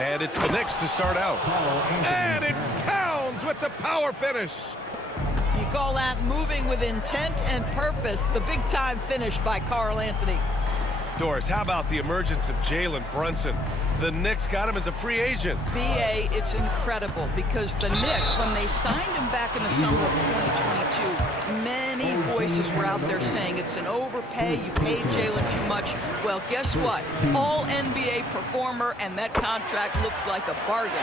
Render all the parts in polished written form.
And it's the Knicks to start out. And it's Towns with the power finish. You call that moving with intent and purpose. The big-time finish by Karl Anthony. Doris, how about the emergence of Jalen Brunson? The Knicks got him as a free agent. B.A., it's incredible because the Knicks, when they signed him back in the summer of 2022, many voices were out there saying it's an overpay, you paid Jalen too much. Well, guess what? All-NBA performer, and that contract looks like a bargain.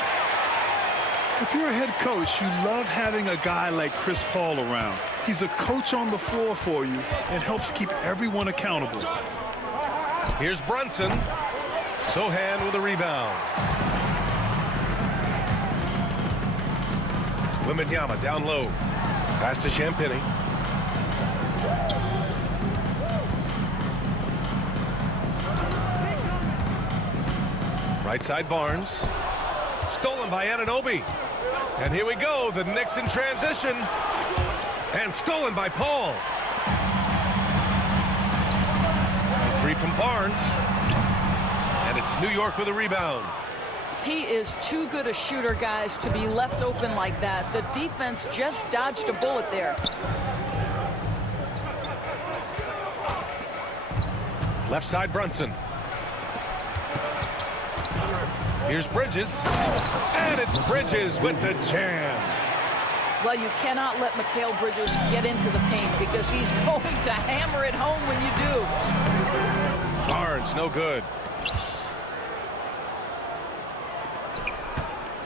If you're a head coach, you love having a guy like Chris Paul around. He's a coach on the floor for you and helps keep everyone accountable. Here's Brunson. Sohan with a rebound. Wembanyama down low. Pass to Champagny. Right side Barnes. Stolen by Anunoby. And here we go. The Knicks in transition. And stolen by Paul. And three from Barnes. And it's New York with a rebound. He is too good a shooter, guys, to be left open like that. The defense just dodged a bullet there. Left side Brunson. Here's Bridges. And it's Bridges with the jam. Well, you cannot let Mikal Bridges get into the paint because he's going to hammer it home when you do. Barnes, no good.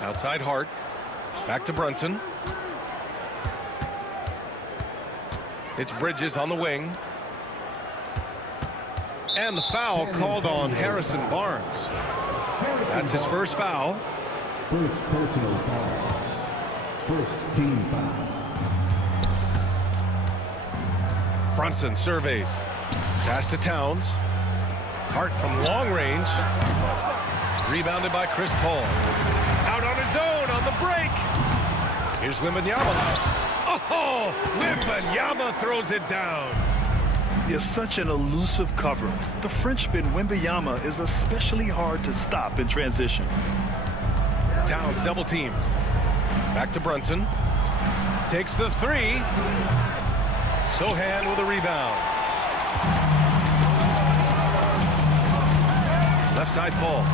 Outside Hart. Back to Brunson. It's Bridges on the wing. And the foul called on Harrison Barnes. That's his first foul. First personal foul. First team foul. Brunson surveys. Pass to Towns. Hart from long range. Rebounded by Chris Paul. Out on his own on the break. Here's Wembanyama. Oh, Wembanyama throws it down. He is such an elusive cover. The Frenchman Wembanyama is especially hard to stop in transition. Towns double team. Back to Brunson. Takes the three. Sohan with a rebound. Left side Paul.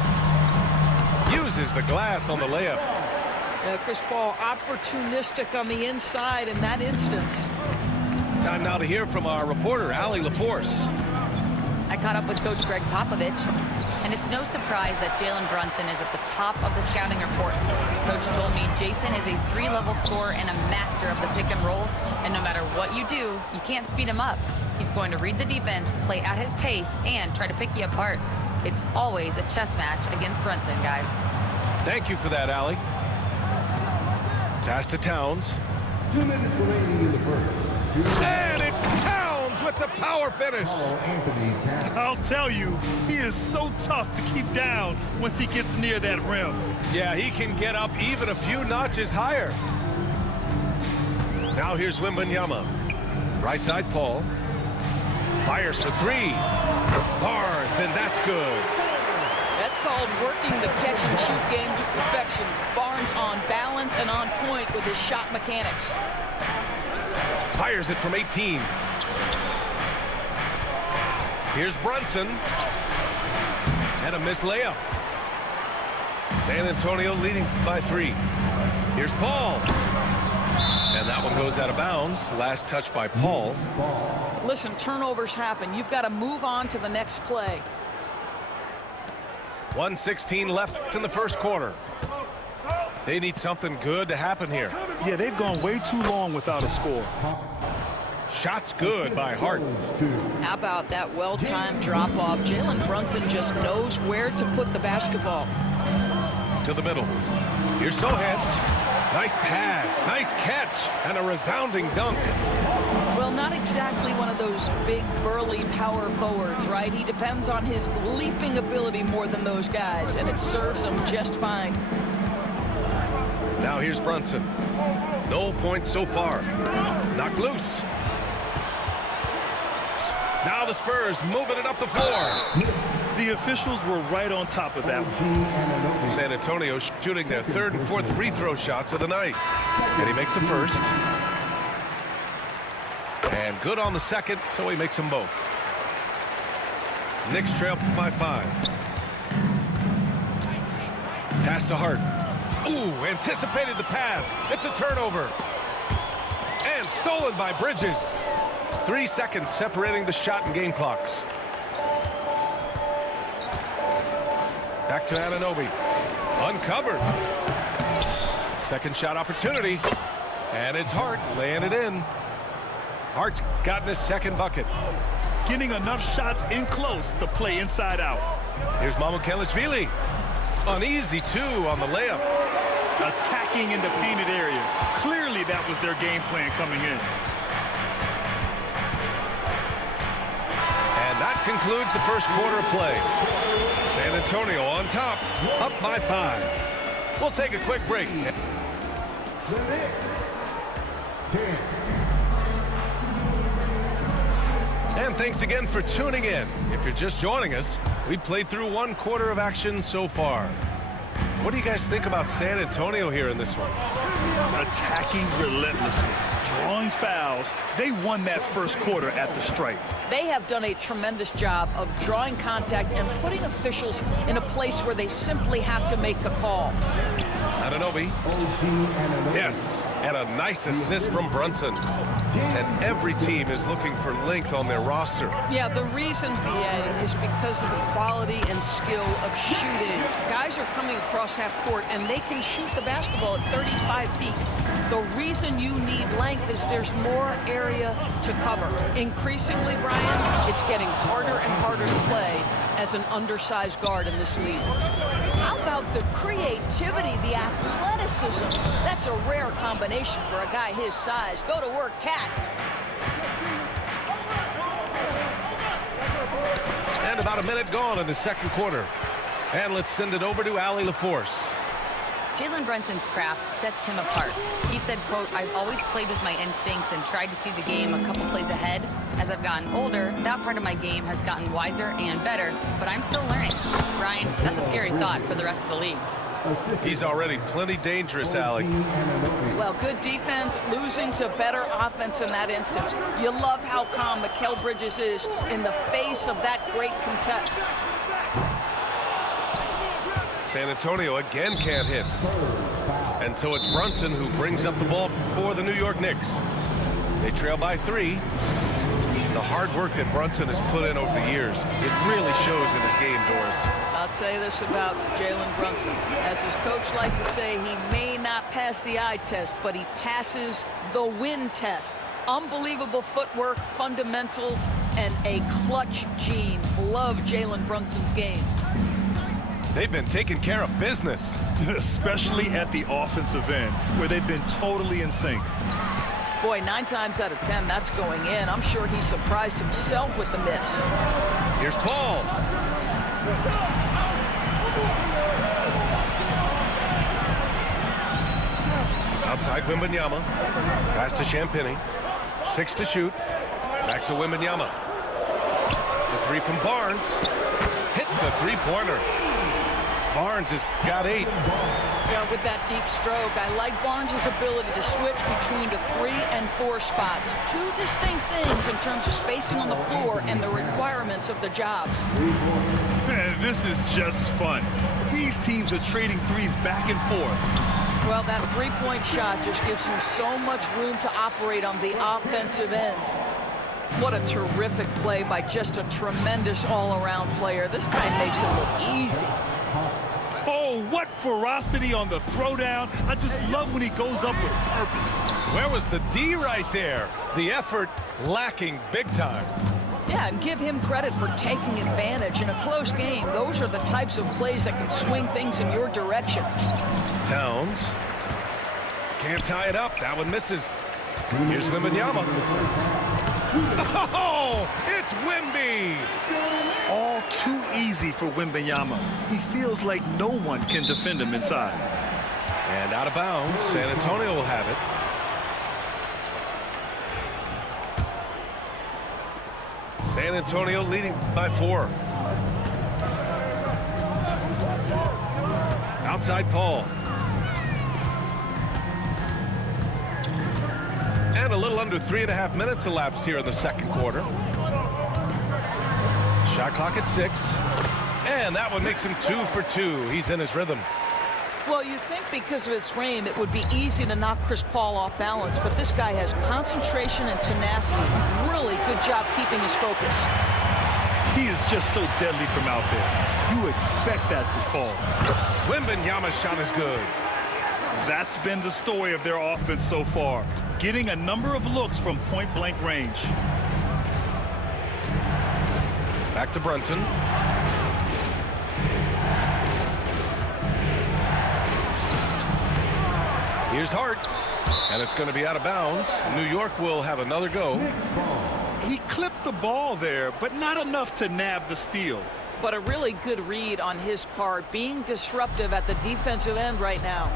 Uses the glass on the layup. Chris Paul opportunistic on the inside in that instance. Time now to hear from our reporter, Allie LaForce. I caught up with Coach Greg Popovich, and it's no surprise that Jalen Brunson is at the top of the scouting report. Coach told me Jason is a three-level scorer and a master of the pick and roll, and no matter what you do, you can't speed him up. He's going to read the defense, play at his pace, and try to pick you apart. It's always a chess match against Brunson, guys. Thank you for that, Allie. Pass to Towns. 2 minutes remaining in the first. And it's Towns with the power finish. I'll tell you, he is so tough to keep down once he gets near that rim. Yeah, he can get up even a few notches higher. Now here's Wembanyama. Right side Paul. Fires for three. Barnes, and that's good. That's called working the catch-and-shoot game to perfection. Barnes on balance and on point with his shot mechanics. Fires it from 18. Here's Brunson. And a missed layup. San Antonio leading by 3. Here's Paul. And that one goes out of bounds. Last touch by Paul. Listen, turnovers happen. You've got to move on to the next play. 1:16 left in the first quarter. They need something good to happen here. Yeah, they've gone way too long without a score. Shots good by Hart. How about that well-timed drop-off? Jalen Brunson just knows where to put the basketball. To the middle. Here's Sohan. Nice pass, nice catch, and a resounding dunk. Well, not exactly one of those big, burly power forwards, right? He depends on his leaping ability more than those guys, and it serves him just fine. Now here's Brunson. No points so far. Knocked loose. Now the Spurs moving it up the floor. The officials were right on top of that one. San Antonio shooting their third and fourth free throw shots of the night. And he makes the first. And good on the second, so he makes them both. Knicks trail by 5. Pass to Hart. Ooh, anticipated the pass. It's a turnover. And stolen by Bridges. 3 seconds separating the shot and game clocks. Back to Anunoby. Uncovered. Second shot opportunity. And it's Hart laying it in. Hart's gotten his second bucket. Getting enough shots in close to play inside out. Here's Mamukelashvili. Uneasy, too, on the layup. Attacking in the painted area. Clearly that was their game plan coming in. And that concludes the first quarter of play. San Antonio on top, up by 5. We'll take a quick break. The Knicks, 10. And thanks again for tuning in. If you're just joining us, we played through 1 quarter of action so far. What do you guys think about San Antonio here in this one? Attacking relentlessly, drawing fouls. They won that first quarter at the stripe. They have done a tremendous job of drawing contact and putting officials in a place where they simply have to make the call. Anunoby. Yes, and a nice assist from Brunson. And every team is looking for length on their roster. Yeah, the reason, BA, is because of the quality and skill of shooting. Guys are coming across half court, and they can shoot the basketball at 35 feet. The reason you need length is there's more area to cover. Increasingly, Brian, it's getting harder and harder to play as an undersized guard in this league. How about the creativity, the athleticism? That's a rare combination for a guy his size. Go to work, Cat. And about a minute gone in the second quarter. And let's send it over to Allie LaForce. Jalen Brunson's craft sets him apart. He said, quote, "I've always played with my instincts and tried to see the game a couple plays ahead. As I've gotten older, that part of my game has gotten wiser and better, but I'm still learning." Ryan, that's a scary thought for the rest of the league. He's already plenty dangerous, Allie. Well, good defense, losing to better offense in that instance. You love how calm Mikal Bridges is in the face of that great contest. San Antonio again can't hit. And so it's Brunson who brings up the ball for the New York Knicks. They trail by 3. The hard work that Brunson has put in over the years, it really shows in his game, Doris. I'll say this about Jalen Brunson. As his coach likes to say, he may not pass the eye test, but he passes the win test. Unbelievable footwork, fundamentals, and a clutch gene. Love Jalen Brunson's game. They've been taking care of business. Especially at the offensive end, where they've been totally in sync. Boy, 9 times out of 10, that's going in. I'm sure he surprised himself with the miss. Here's Paul. Outside Wembanyama. Pass to Champagnie. 6 to shoot. Back to Wembanyama. The 3 from Barnes. Hits the 3-pointer. Barnes has got 8. Yeah, with that deep stroke, I like Barnes' ability to switch between the 3 and 4 spots. 2 distinct things in terms of spacing on the floor and the requirements of the jobs. Man, this is just fun. These teams are trading threes back and forth. Well, that 3-point shot just gives you so much room to operate on the offensive end. What a terrific play by just a tremendous all-around player. This guy makes it look easy. Oh, what ferocity on the throwdown. I just love when he goes up with purpose. Where was the D right there? The effort lacking big time. Yeah, and give him credit for taking advantage in a close game. Those are the types of plays that can swing things in your direction. Towns. Can't tie it up. That one misses. Here's Wembanyama. Oh, it's Wemby. All too easy for Wembanyama. He feels like no one can defend him inside. And out of bounds. San Antonio will have it. San Antonio leading by 4. Outside Paul. And a little under 3.5 minutes elapsed here in the second quarter. Shot clock at 6. And that one makes him 2 for 2. He's in his rhythm. Well, you think because of his frame, it would be easy to knock Chris Paul off balance, but this guy has concentration and tenacity. Really good job keeping his focus. He is just so deadly from out there. You expect that to fall. Wembanyama's shot is good. That's been the story of their offense so far, getting a number of looks from point-blank range. Back to Brunson. Here's Hart, and it's going to be out of bounds. New York will have another go. He clipped the ball there, but not enough to nab the steal. But a really good read on his part, being disruptive at the defensive end right now.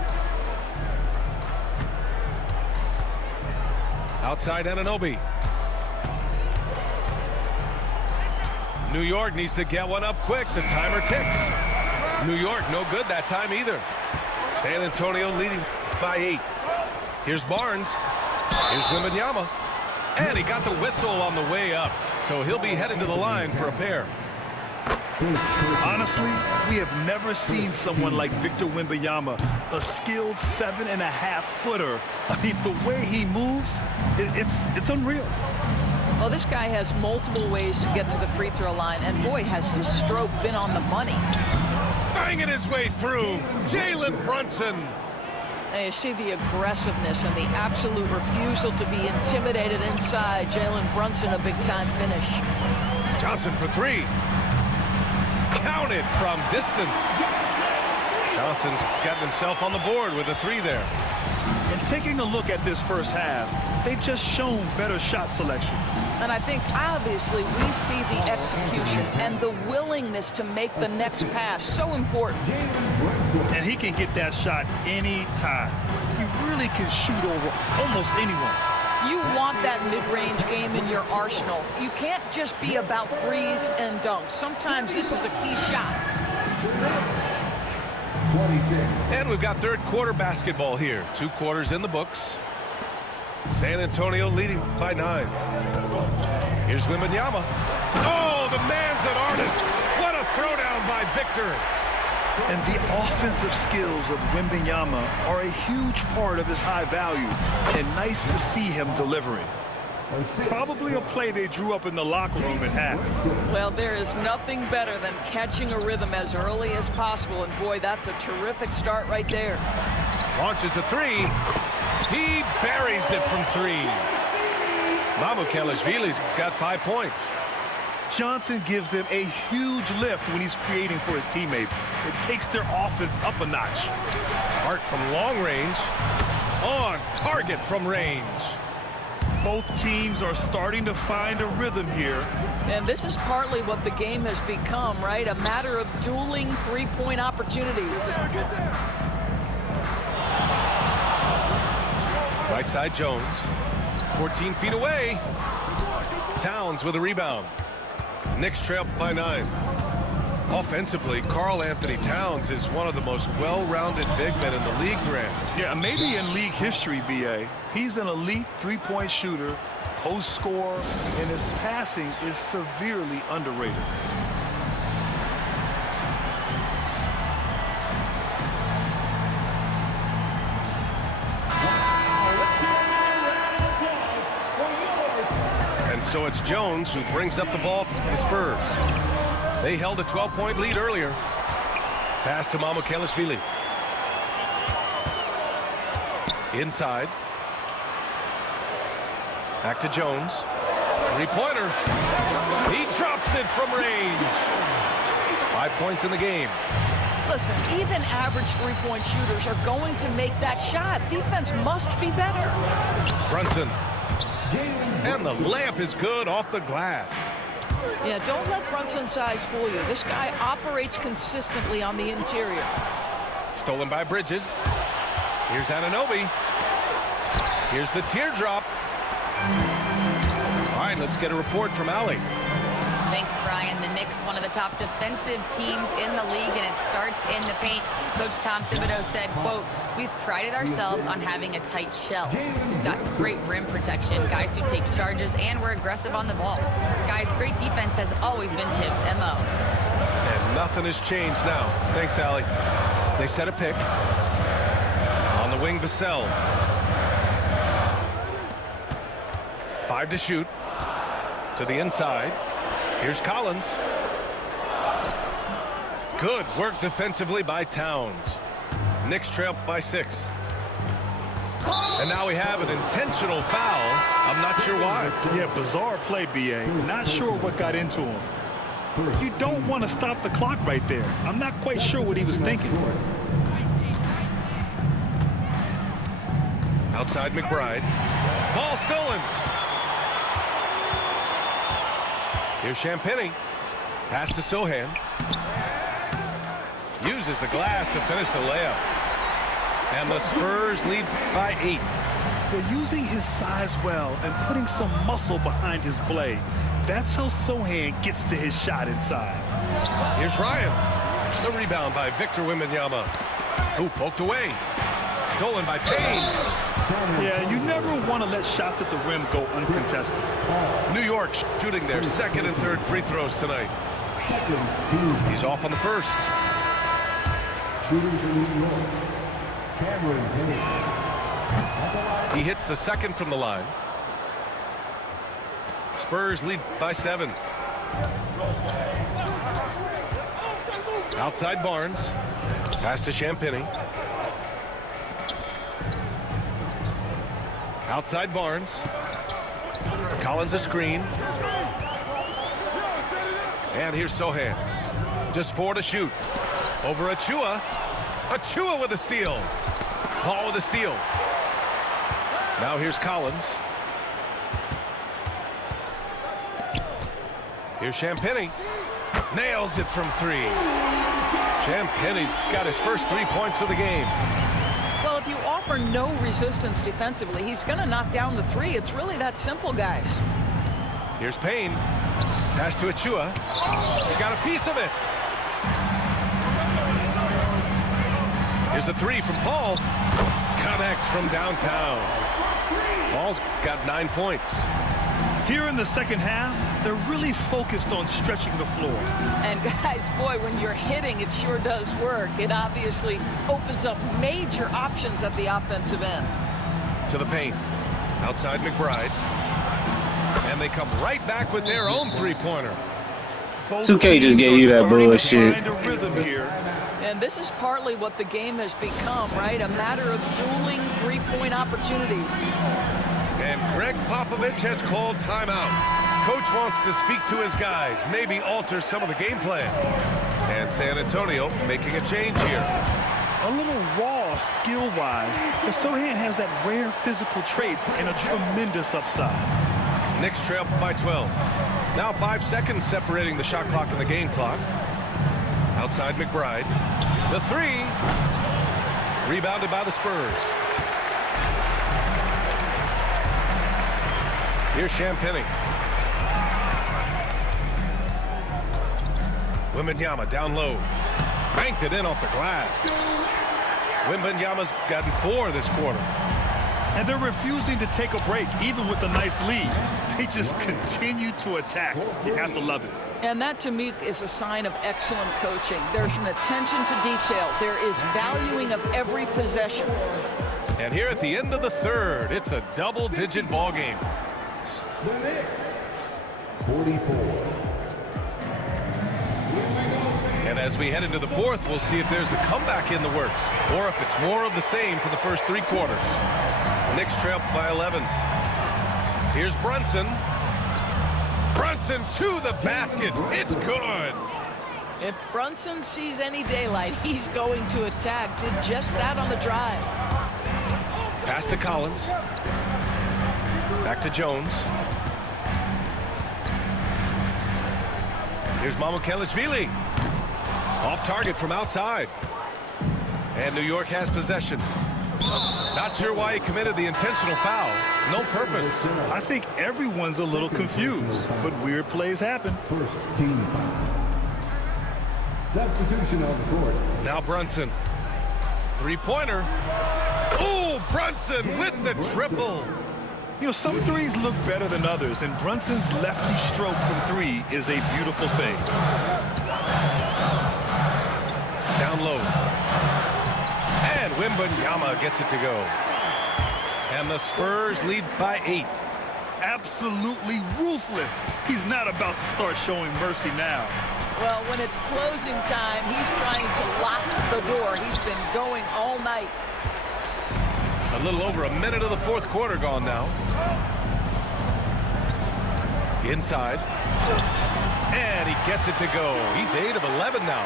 Outside Anunoby. New York needs to get one up quick. The timer ticks. New York no good that time either. San Antonio leading by 8. Here's Barnes. Here's Wembanyama. And he got the whistle on the way up. So he'll be headed to the line for a pair. Honestly, we have never seen someone like Victor Wembanyama, a skilled 7.5-footer. I mean, the way he moves, it's unreal. Well, this guy has multiple ways to get to the free throw line, and boy, has his stroke been on the money. Banging his way through, Jalen Brunson. And you see the aggressiveness and the absolute refusal to be intimidated inside. Jalen Brunson, a big-time finish. Johnson for 3. Counted from distance. Johnson's gotten himself on the board with a 3 there. And taking a look at this first half, they've just shown better shot selection. And I think, obviously, we see the execution and the willingness to make the next pass so important. And he can get that shot anytime. He really can shoot over almost anyone. You want that mid-range game in your arsenal. You can't just be about threes and dunks. Sometimes this is a key shot. 26. And we've got third quarter basketball here. 2 quarters in the books. San Antonio leading by 9. Here's Wembanyama. Oh, the man's an artist. What a throwdown by Victor. And the offensive skills of Wembanyama are a huge part of his high value, and nice to see him delivering. Probably a play they drew up in the locker room at half. Well, there is nothing better than catching a rhythm as early as possible, and boy, that's a terrific start right there. Launches a 3. He buries it from 3. Mamukelashvili's got 5 points. Johnson gives them a huge lift when he's creating for his teammates. It takes their offense up a notch. Hart from long range. On target from range. Both teams are starting to find a rhythm here. And this is partly what the game has become, right? A matter of dueling three-point opportunities. Right side Jones. 14 feet away. Towns with a rebound. Knicks trail by 9. Offensively, Karl Anthony Towns is one of the most well-rounded big men in the league, Grant. Yeah, maybe in league history, B.A. He's an elite three-point shooter, post scorer, and his passing is severely underrated. And so it's Jones who brings up the ball for the Spurs. They held a 12-point lead earlier. Pass to Mamukelashvili. Inside. Back to Jones. Three-pointer. He drops it from range. 5 points in the game. Listen, even average three-point shooters are going to make that shot. Defense must be better. Brunson. And the layup is good off the glass. Yeah, don't let Brunson's size fool you. This guy operates consistently on the interior. Stolen by Bridges. Here's Anunoby. Here's the teardrop. All right, let's get a report from Allie. Ryan. The Knicks, one of the top defensive teams in the league, and it starts in the paint. Coach Tom Thibodeau said, quote, "We've prided ourselves on having a tight shell. We've got great rim protection, guys who take charges, and we're aggressive on the ball. Guys, great defense has always been Tibbs' MO." And nothing has changed now. Thanks, Allie. They set a pick. On the wing, Vassell. 5 to shoot. To the inside. Here's Collins. Good work defensively by Towns. Knicks trail by 6. And now we have an intentional foul. I'm not sure why. Yeah, bizarre play, B.A. Not sure what got into him. You don't want to stop the clock right there. I'm not quite sure what he was thinking. Outside McBride. Ball stolen. Here's Champagny. Pass to Sohan. Uses the glass to finish the layup. And the Spurs lead by 8. They're using his size well and putting some muscle behind his play. That's how Sohan gets to his shot inside. Here's Ryan. The rebound by Victor Wembanyama. Who poked away. Stolen by Payne. Yeah, you never want to let shots at the rim go uncontested. New York shooting their second and third free throws tonight. He's off on the first. Shooting for New York, Cameron Payne. He hits the second from the line. Spurs lead by 7. Outside Barnes. Pass to Champagny. Outside Barnes. Collins a screen. And here's Sohan. Just 4 to shoot. Over Achua. Achua with a steal. Paul with a steal. Now here's Collins. Here's Champagny. Nails it from 3. Champagny's got his first 3 points of the game. Well, if you offer no resistance defensively, he's going to knock down the 3. It's really that simple, guys. Here's Payne. Pass to Achua. He got a piece of it. Here's a 3 from Paul. Connects from downtown. Paul's got 9 points. Here in the second half, they're really focused on stretching the floor. And guys, boy, when you're hitting, it sure does work. It obviously opens up major options at the offensive end. To the paint. Outside McBride. And they come right back with their own 3-pointer. 2K just gave you that bullshit. And this is partly what the game has become, right? A matter of dueling 3-point opportunities. And Greg Popovich has called timeout. Coach wants to speak to his guys, maybe alter some of the game plan. And San Antonio making a change here. A little raw skill-wise, but Sohan has that rare physical traits and a tremendous upside. Knicks trail by 12. Now 5 seconds separating the shot clock and the game clock. Outside McBride. The 3. Rebounded by the Spurs. Here's Champagny. Wembanyama down low. Banked it in off the glass. Wembanyama's gotten 4 this quarter. And they're refusing to take a break, even with a nice lead. They just continue to attack. You have to love it. And that, to me, is a sign of excellent coaching. There's an attention to detail. There is valuing of every possession. And here at the end of the third, it's a double-digit ball game. The Knicks, 44. And as we head into the fourth, we'll see if there's a comeback in the works or if it's more of the same for the first 3 quarters. Knicks trail by 11. Here's Brunson. Brunson to the basket. It's good. If Brunson sees any daylight, he's going to attack. Did just that on the drive. Pass to Collins. Back to Jones. Here's Mamukelashvili. Off target from outside. And New York has possession. Not sure why he committed the intentional foul. no purpose. I think everyone's a little confused, but weird plays happen. First team foul. Substitution on the court. Now Brunson. Three-pointer. Oh, Brunson with the triple. You know, some threes look better than others, and Brunson's lefty stroke from three is a beautiful fade. Down low. And Wembanyama gets it to go. And the Spurs lead by 8. Absolutely ruthless. He's not about to start showing mercy now. Well, when it's closing time, he's trying to lock the door. He's been going all night. A little over a minute of the fourth quarter gone now. Inside. And he gets it to go. He's 8 of 11 now.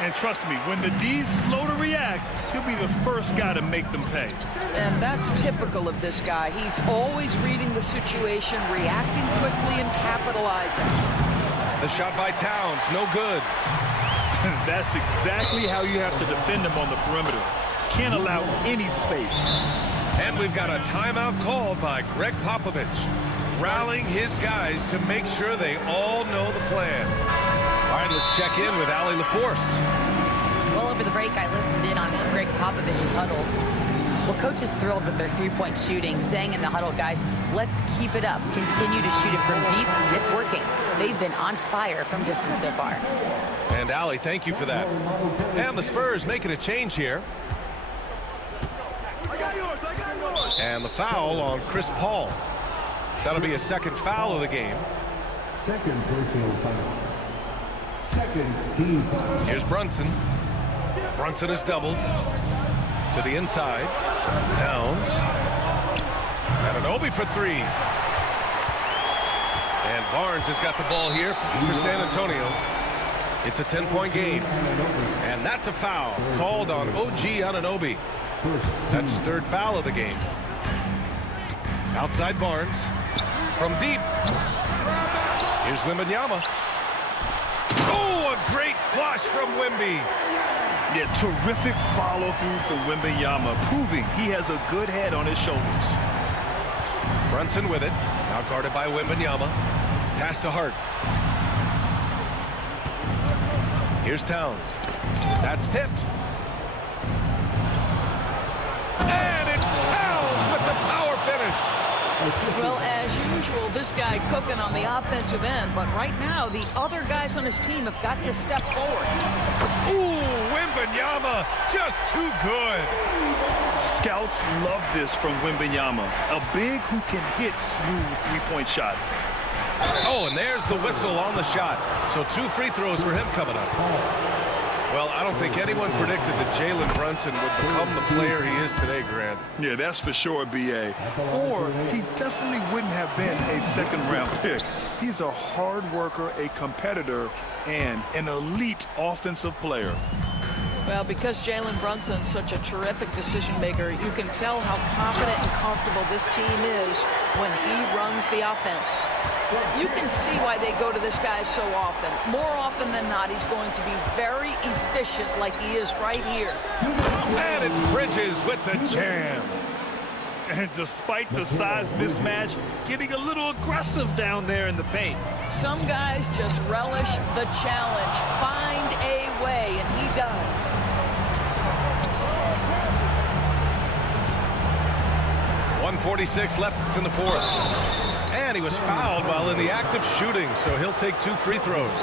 And trust me, when the D's slow to react, he'll be the first guy to make them pay. And that's typical of this guy. He's always reading the situation, reacting quickly, and capitalizing. The shot by Towns, no good. That's exactly how you have to defend him on the perimeter. Can't allow any space. And we've got a timeout called by Greg Popovich, rallying his guys to make sure they all know the plan. All right, let's check in with Allie LaForce. Well, over the break, I listened in on Greg Popovich's huddle. Well, coach is thrilled with their three-point shooting, saying in the huddle, guys, let's keep it up. Continue to shoot it from deep. It's working. They've been on fire from distance so far. And Allie, thank you for that. And the Spurs making a change here. And the foul on Chris Paul. That'll be a second foul of the game. Second personal foul. Second team foul. Here's Brunson. Brunson is doubled. To the inside. Towns. Anunoby for three. And Barnes has got the ball here for San Antonio. It's a 10-point game. And that's a foul called on OG Anunoby. That's his third foul of the game. Outside Barnes. From deep. Here's Wembanyama. Oh, a great flush from Wemby. Yeah, terrific follow-through for Wembanyama, proving he has a good head on his shoulders. Brunson with it. Now guarded by Wembanyama. Pass to Hart. Here's Towns. That's tipped. And it's Towns with the power finish. Well, as usual, this guy cooking on the offensive end, but right now the other guys on his team have got to step forward. Ooh, Wembanyama, just too good. Scouts love this from Wembanyama, a big who can hit smooth three-point shots. Oh, and there's the whistle on the shot. So 2 free throws for him coming up. Well, I don't think anyone predicted that Jalen Brunson would become the player he is today, Grant. Yeah, that's for sure, B.A. Or he definitely wouldn't have been a second-round pick. He's a hard worker, a competitor, and an elite offensive player. Well, because Jalen Brunson's such a terrific decision maker, you can tell how confident and comfortable this team is when he runs the offense. You can see why they go to this guy so often. More often than not, he's going to be very efficient like he is right here. And it's Bridges with the jam. And despite the size mismatch, getting a little aggressive down there in the paint. Some guys just relish the challenge. Find a way, and he does. .146 left in the fourth. And he was fouled while in the act of shooting, so he'll take 2 free throws.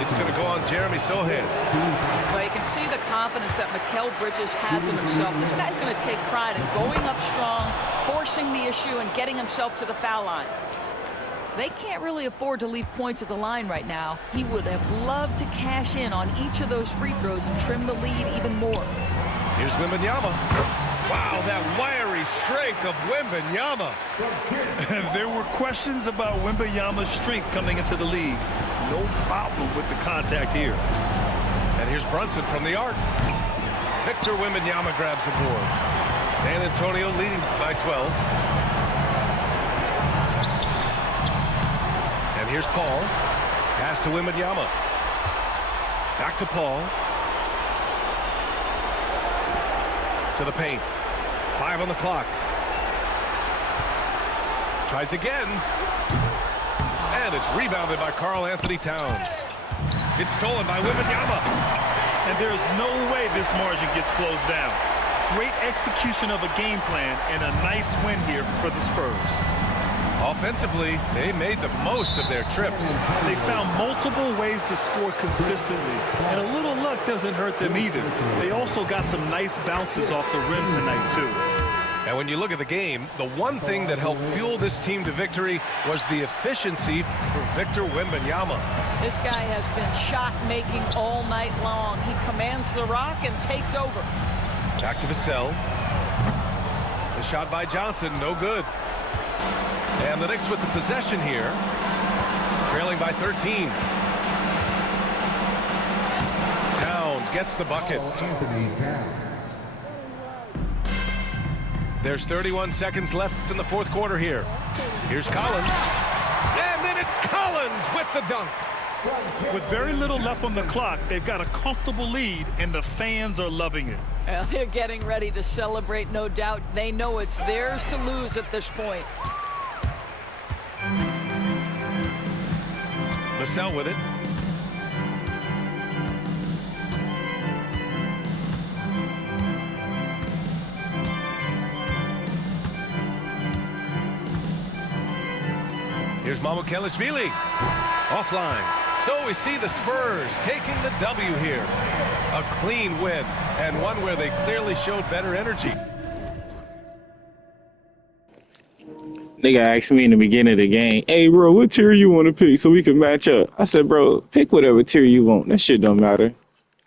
It's going to go on Jeremy Sohan. Well, you can see the confidence that Mikal Bridges has in himself. This guy's going to take pride in going up strong, forcing the issue, and getting himself to the foul line. They can't really afford to leave points at the line right now. He would have loved to cash in on each of those free throws and trim the lead even more. Here's Wembanyama. Wow, that wiry strength of Wembanyama. There were questions about Wembanyama's strength coming into the league. No problem with the contact here. And here's Brunson from the arc. Victor Wembanyama grabs the board. San Antonio leading by 12. And here's Paul. Pass to Wembanyama. Back to Paul. To the paint. 5 on the clock. Tries again. And it's rebounded by Karl Anthony Towns. It's stolen by Wembanyama. And there's no way this margin gets closed down. Great execution of a game plan and a nice win here for the Spurs. Offensively, they made the most of their trips. They found multiple ways to score consistently, and a little luck doesn't hurt them either. They also got some nice bounces off the rim tonight, too. And when you look at the game, the one thing that helped fuel this team to victory was the efficiency for Victor Wembanyama. This guy has been shot-making all night long. He commands the rock and takes over. Back to Vassell. The shot by Johnson, no good. And the Knicks with the possession here, trailing by 13. Towns gets the bucket. Anthony Towns. There's 31 seconds left in the fourth quarter here. Here's Collins. And then it's Collins with the dunk. With very little left on the clock, they've got a comfortable lead, and the fans are loving it. Well, they're getting ready to celebrate, no doubt. They know it's theirs to lose at this point. Vassell with it. Here's Mamukelashvili. Offline. So we see the Spurs taking the W here. A clean win, and one where they clearly showed better energy. Nigga asked me in the beginning of the game, hey, bro, what tier you want to pick so we can match up? I said, bro, pick whatever tier you want. That shit don't matter.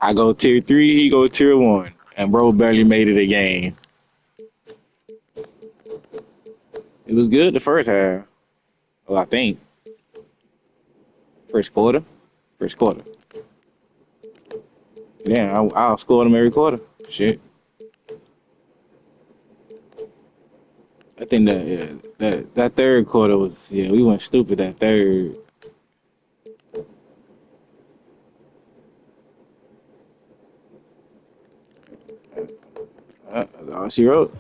I go tier 3, he go tier 1. And bro barely made it a game. It was good the first half. Well, I think. First quarter. Yeah, I'll score them every quarter. Shit. I think that third quarter was, yeah, we went stupid that third. She wrote.